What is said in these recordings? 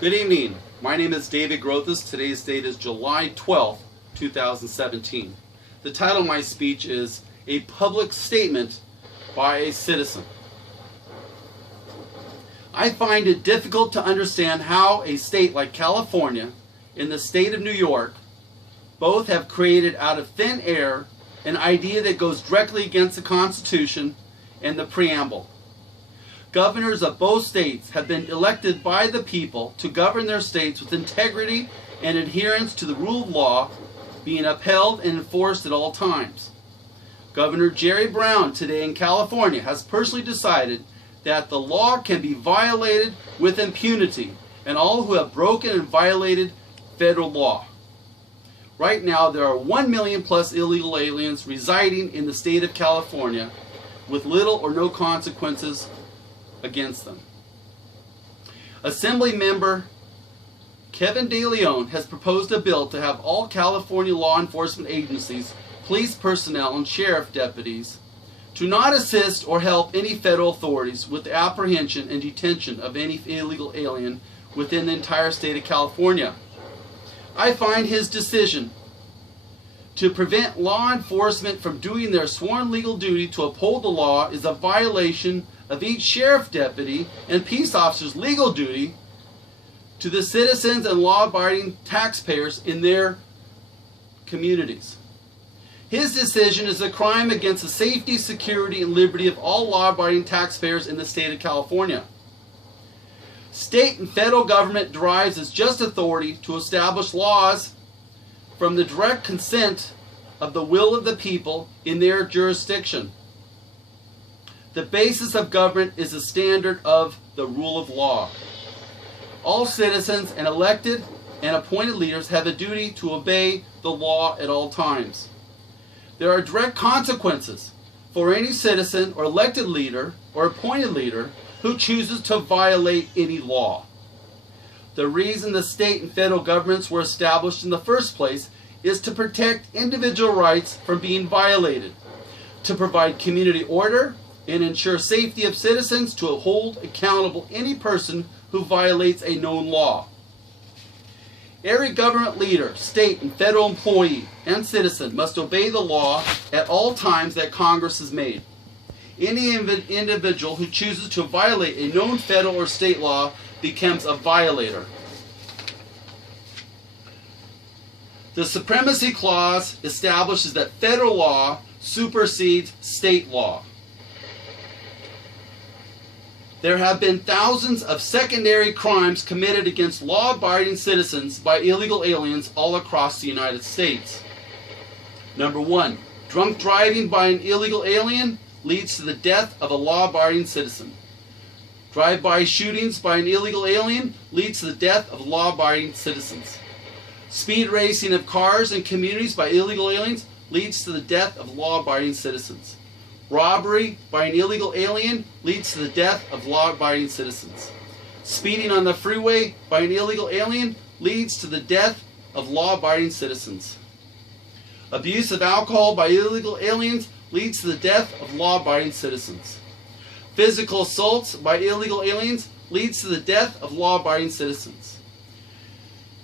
Good evening. My name is David Grothus. Today's date is July 12th, 2017. The title of my speech is A Public Statement by a Citizen. I find it difficult to understand how a state like California and the state of New York both have created out of thin air an idea that goes directly against the Constitution and the preamble. Governors of both states have been elected by the people to govern their states with integrity and adherence to the rule of law being upheld and enforced at all times. Governor Jerry Brown today in California has personally decided that the law can be violated with impunity and all who have broken and violated federal law. Right now there are 1 million plus illegal aliens residing in the state of California with little or no consequences against them. Assembly member Kevin De Leon has proposed a bill to have all California law enforcement agencies, police personnel, and sheriff deputies to not assist or help any federal authorities with the apprehension and detention of any illegal alien within the entire state of California. I find his decision to prevent law enforcement from doing their sworn legal duty to uphold the law is a violation of each sheriff deputy and peace officer's legal duty to the citizens and law-abiding taxpayers in their communities. His decision is a crime against the safety, security, and liberty of all law-abiding taxpayers in the state of California. State and federal government derives its just authority to establish laws from the direct consent of the will of the people in their jurisdiction. The basis of government is the standard of the rule of law. All citizens and elected and appointed leaders have a duty to obey the law at all times. There are direct consequences for any citizen or elected leader or appointed leader who chooses to violate any law. The reason the state and federal governments were established in the first place is to protect individual rights from being violated, to provide community order, and ensure safety of citizens, to hold accountable any person who violates a known law. Every government leader, state and federal employee, and citizen must obey the law at all times that Congress has made. Any individual who chooses to violate a known federal or state law becomes a violator. The Supremacy Clause establishes that federal law supersedes state law. There have been thousands of secondary crimes committed against law-abiding citizens by illegal aliens all across the United States. Number 1, drunk driving by an illegal alien leads to the death of a law-abiding citizen. Drive-by shootings by an illegal alien leads to the death of law-abiding citizens. Speed racing of cars in communities by illegal aliens leads to the death of law-abiding citizens. Robbery by an illegal alien leads to the death of law-abiding citizens. Speeding on the freeway by an illegal alien leads to the death of law-abiding citizens. Abuse of alcohol by illegal aliens leads to the death of law-abiding citizens. Physical assaults by illegal aliens leads to the death of law-abiding citizens.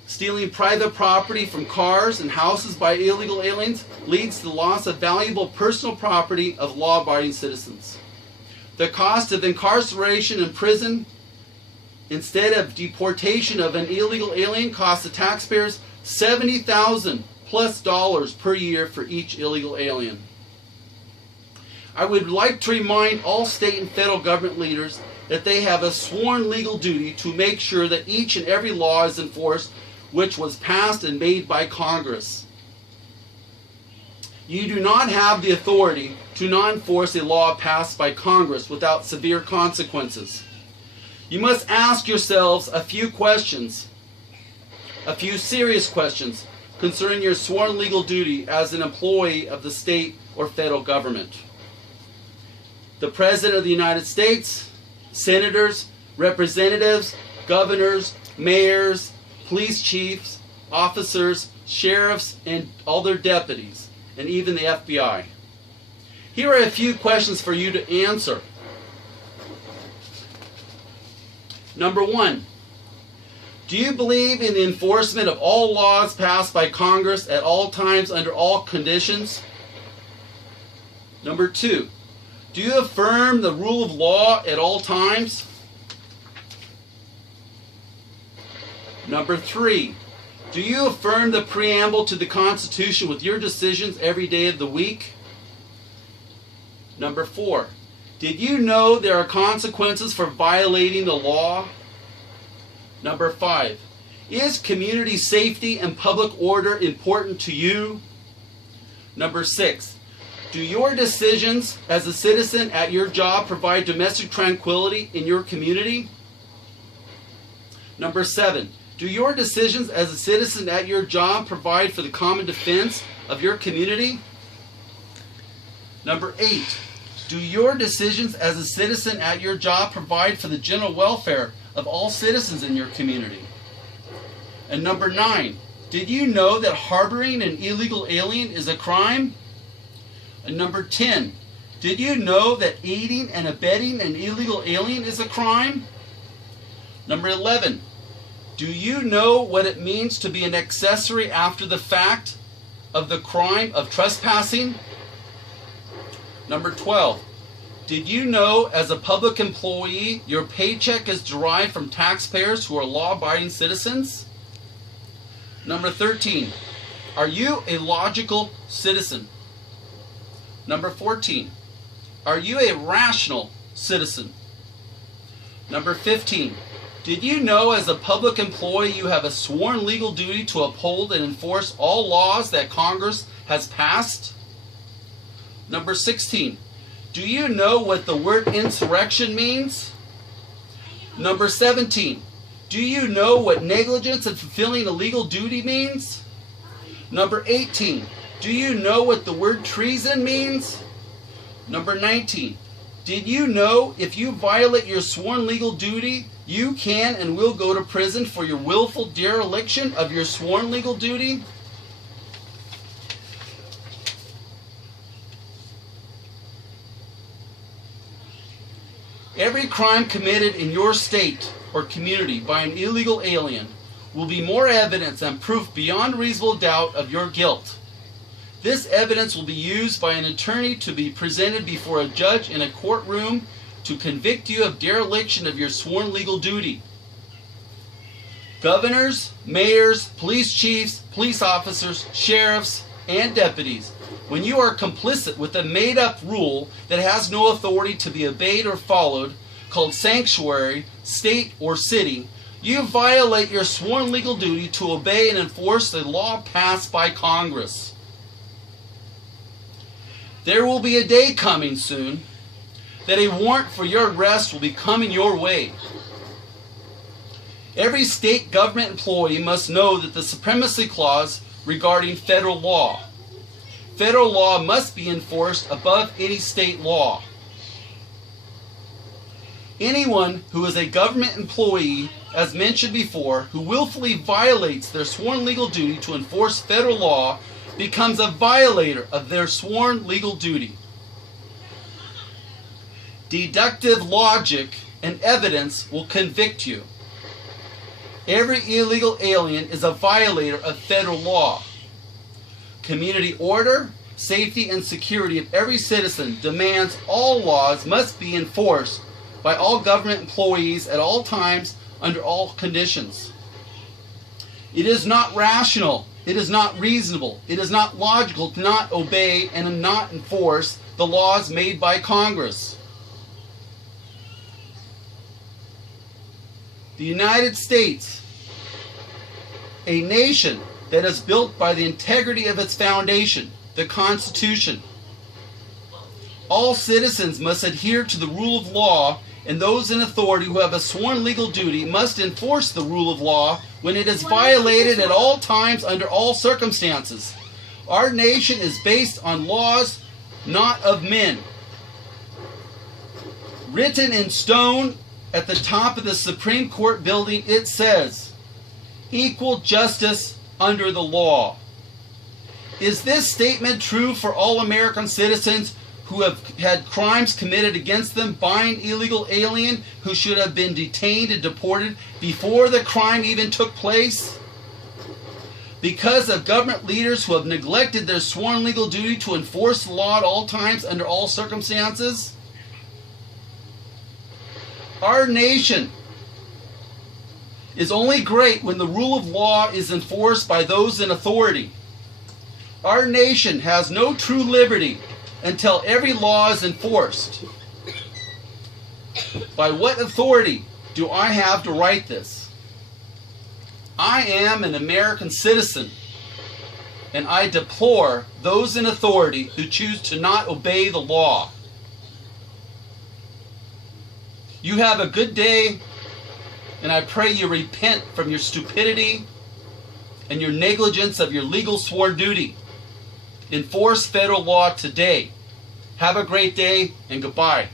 Stealing private property from cars and houses by illegal aliens leads to the loss of valuable personal property of law-abiding citizens. The cost of incarceration in prison instead of deportation of an illegal alien costs the taxpayers $70,000+ per year for each illegal alien. I would like to remind all state and federal government leaders that they have a sworn legal duty to make sure that each and every law is enforced which was passed and made by Congress. You do not have the authority to not enforce a law passed by Congress without severe consequences. You must ask yourselves a few questions, a few serious questions concerning your sworn legal duty as an employee of the state or federal government. The President of the United States, senators, representatives, governors, mayors, police chiefs, officers, sheriffs, and all their deputies, and even the FBI. Here are a few questions for you to answer. Number 1, Do you believe in the enforcement of all laws passed by Congress at all times under all conditions? Number 2, do you affirm the rule of law at all times? Number 3, do you affirm the preamble to the Constitution with your decisions every day of the week? Number 4, did you know there are consequences for violating the law? Number 5, is community safety and public order important to you? Number 6, do your decisions as a citizen at your job provide domestic tranquility in your community? Number 7, do your decisions as a citizen at your job provide for the common defense of your community? Number 8, do your decisions as a citizen at your job provide for the general welfare of all citizens in your community? And number 9, did you know that harboring an illegal alien is a crime? And number 10, did you know that aiding and abetting an illegal alien is a crime? Number 11, do you know what it means to be an accessory after the fact of the crime of trespassing? Number 12, did you know as a public employee your paycheck is derived from taxpayers who are law-abiding citizens? Number 13, are you a logical citizen? Number 14, are you a rational citizen? Number 15, did you know as a public employee you have a sworn legal duty to uphold and enforce all laws that Congress has passed? Number 16, do you know what the word insurrection means? Number 17, do you know what negligence in fulfilling a legal duty means? Number 18, do you know what the word treason means? Number 19, did you know if you violate your sworn legal duty, you can and will go to prison for your willful dereliction of your sworn legal duty? Every crime committed in your state or community by an illegal alien will be more evidence and proof beyond reasonable doubt of your guilt. This evidence will be used by an attorney to be presented before a judge in a courtroom to convict you of dereliction of your sworn legal duty. Governors, mayors, police chiefs, police officers, sheriffs, and deputies, when you are complicit with a made-up rule that has no authority to be obeyed or followed, called sanctuary, state, or city, you violate your sworn legal duty to obey and enforce the law passed by Congress. There will be a day coming soon that a warrant for your arrest will be coming your way. Every state government employee must know that the Supremacy Clause regarding federal law. Federal law must be enforced above any state law. Anyone who is a government employee, as mentioned before, who willfully violates their sworn legal duty to enforce federal law becomes a violator of their sworn legal duty. Deductive logic and evidence will convict you. Every illegal alien is a violator of federal law. Community order, safety, and security of every citizen demands all laws must be enforced by all government employees at all times under all conditions. It is not rational, it is not reasonable, it is not logical to not obey and not enforce the laws made by Congress. The United States, a nation that is built by the integrity of its foundation, the Constitution. All citizens must adhere to the rule of law, and those in authority who have a sworn legal duty must enforce the rule of law when it is violated at all times under all circumstances. Our nation is based on laws, not of men. Written in stone at the top of the Supreme Court building, it says, "Equal justice under the law." Is this statement true for all American citizens who have had crimes committed against them by an illegal alien who should have been detained and deported before the crime even took place? Because of government leaders who have neglected their sworn legal duty to enforce the law at all times under all circumstances? Our nation is only great when the rule of law is enforced by those in authority. Our nation has no true liberty until every law is enforced. By what authority do I have to write this? I am an American citizen, and I deplore those in authority who choose to not obey the law. You have a good day, and I pray you repent from your stupidity and your negligence of your legal sworn duty. Enforce federal law today. Have a great day, and goodbye.